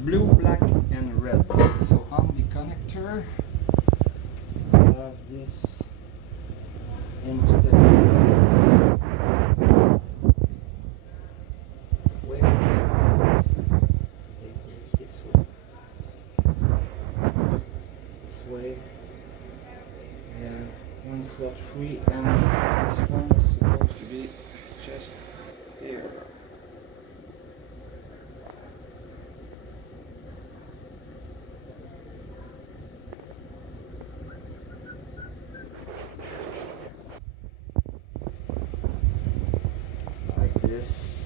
blue, black and red. So on the connector I have this into the way. Take this way. This way. And one slot free, and this one is supposed to be just here. Like this.